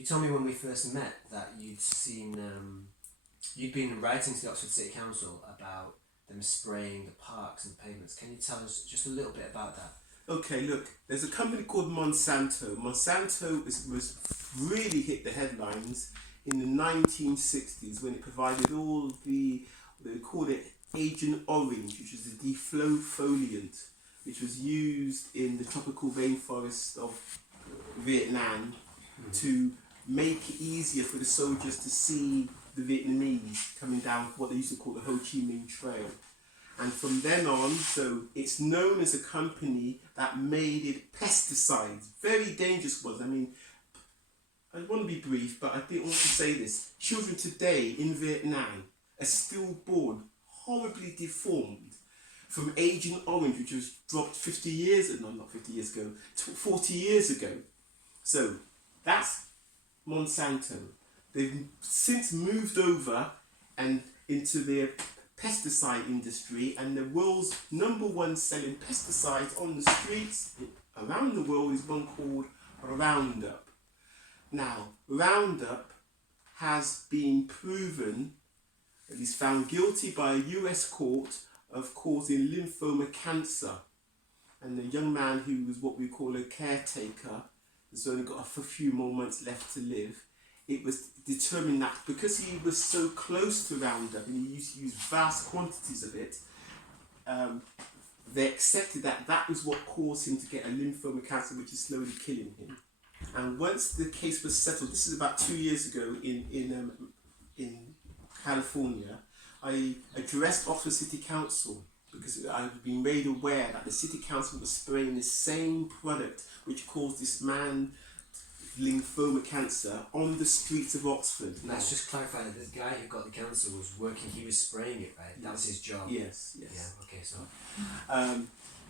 You told me when we first met that you'd been writing to the Oxford City Council about them spraying the parks and pavements. Can you tell us just a little bit about that? Okay, look, there's a company called Monsanto. Monsanto was really hit the headlines in the 1960s when it provided all they called it Agent Orange, which was the defoliant, which was used in the tropical rainforest of Vietnam to make it easier for the soldiers to see the Vietnamese coming down what they used to call the Ho Chi Minh Trail. And from then on, so it's known as a company that made it pesticides, very dangerous ones. I mean, I want to be brief, but I didn't want to say this. Children today in Vietnam are still born horribly deformed from Agent Orange, which was dropped 40 years ago. So that's Monsanto. They've since moved over and into the pesticide industry, and the world's #1 selling pesticides on the streets around the world is one called Roundup. Now, Roundup has been proven, at least found guilty by a US court, of causing lymphoma cancer. And the young man who was what we call a caretaker has only got a few more months left to live. It was determined that because he was so close to Roundup and he used to use vast quantities of it, they accepted that that was what caused him to get a lymphoma cancer, which is slowly killing him. And once the case was settled, this is about 2 years ago in California, I addressed Oxford City Council because I've been made aware that the City Council was spraying the same product which caused this man lymphoma cancer on the streets of Oxford. Let's just clarify that the guy who got the cancer was working, he was spraying it, right? That was his job. Yes. Yeah, okay, so...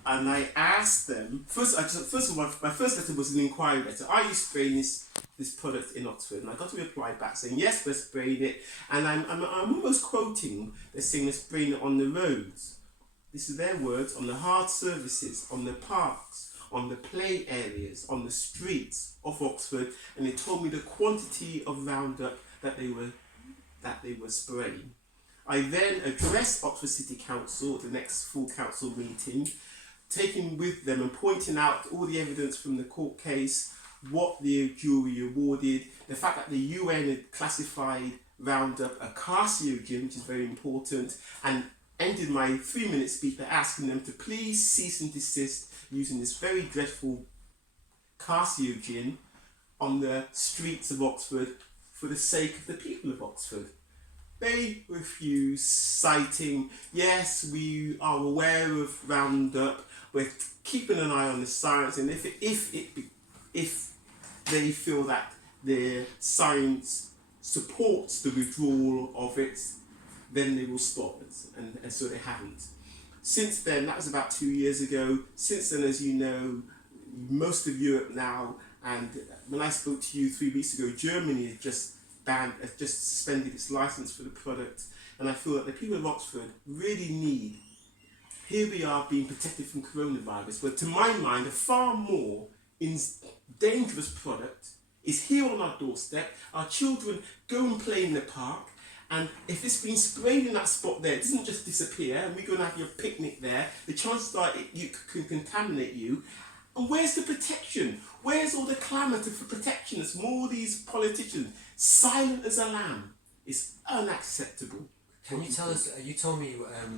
and I asked them, first of all, my first letter was an inquiry letter. Are you spraying this product in Oxford? And I got a reply back saying, yes, we're spraying it. And I'm almost quoting, they're saying they're spraying it on the roads. This is their words, on the hard surfaces, on the parks, on the play areas, on the streets of Oxford, and they told me the quantity of Roundup that they were spraying. I then addressed Oxford City Council at the next full council meeting, taking with them and pointing out all the evidence from the court case, what the jury awarded, the fact that the UN had classified Roundup a carcinogen, which is very important, and ended my 3-minute speech by asking them to please cease and desist using this very dreadful carcinogen on the streets of Oxford for the sake of the people of Oxford. They refused, citing, yes, we are aware of Roundup, we're keeping an eye on the science, and if they feel that the science supports the withdrawal of it, then they will stop it, and so they haven't. Since then, that was about 2 years ago. Since then, as you know, most of Europe now, and when I spoke to you 3 weeks ago, Germany has just suspended its license for the product, and I feel that the people of Oxford really need, here we are being protected from coronavirus, but to my mind, a far more dangerous product is here on our doorstep. Our children go and play in the park, and if it's been sprayed in that spot there, it doesn't just disappear, and we go and have your picnic there, the chances are it can contaminate you. And where's the protection? Where's all the clamour for protectionists from all these politicians? Silent as a lamb. It's unacceptable. Can you tell us, you told me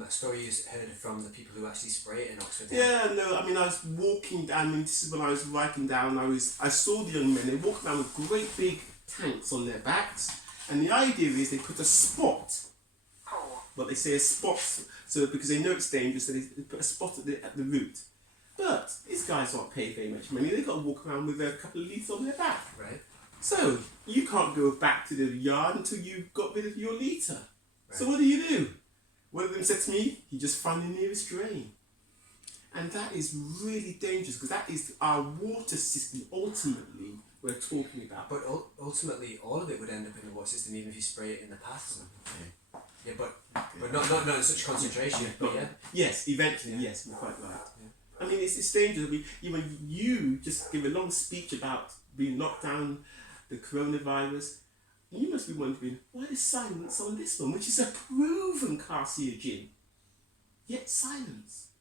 a story you heard from the people who actually spray it in Oxford. Yeah, no, I mean, I was walking down, this is when I was writing down, I saw the young men, they walked down with great big tanks on their backs, and the idea is they put a spot, but they say a spot, so because they know it's dangerous, so they put a spot at the root. But these guys aren't paid very much money, they've got to walk around with a couple of litres on their back. Right. So, you can't go back to the yard until you've got rid of your litre. Right. So what do? One of them said to me, you just find the nearest drain. And that is really dangerous, because that is our water system, ultimately, we're talking about. But ultimately, all of it would end up in the water system, even if you spray it in the paths. Okay. Yeah, but not in such concentration. Yeah. Yes, eventually, yes, you're quite right. Yeah. I mean, it's dangerous. I mean, you just give a long speech about being locked down, the coronavirus. You must be wondering, why is silence on this one, which is a proven carcinogen? Yet silence.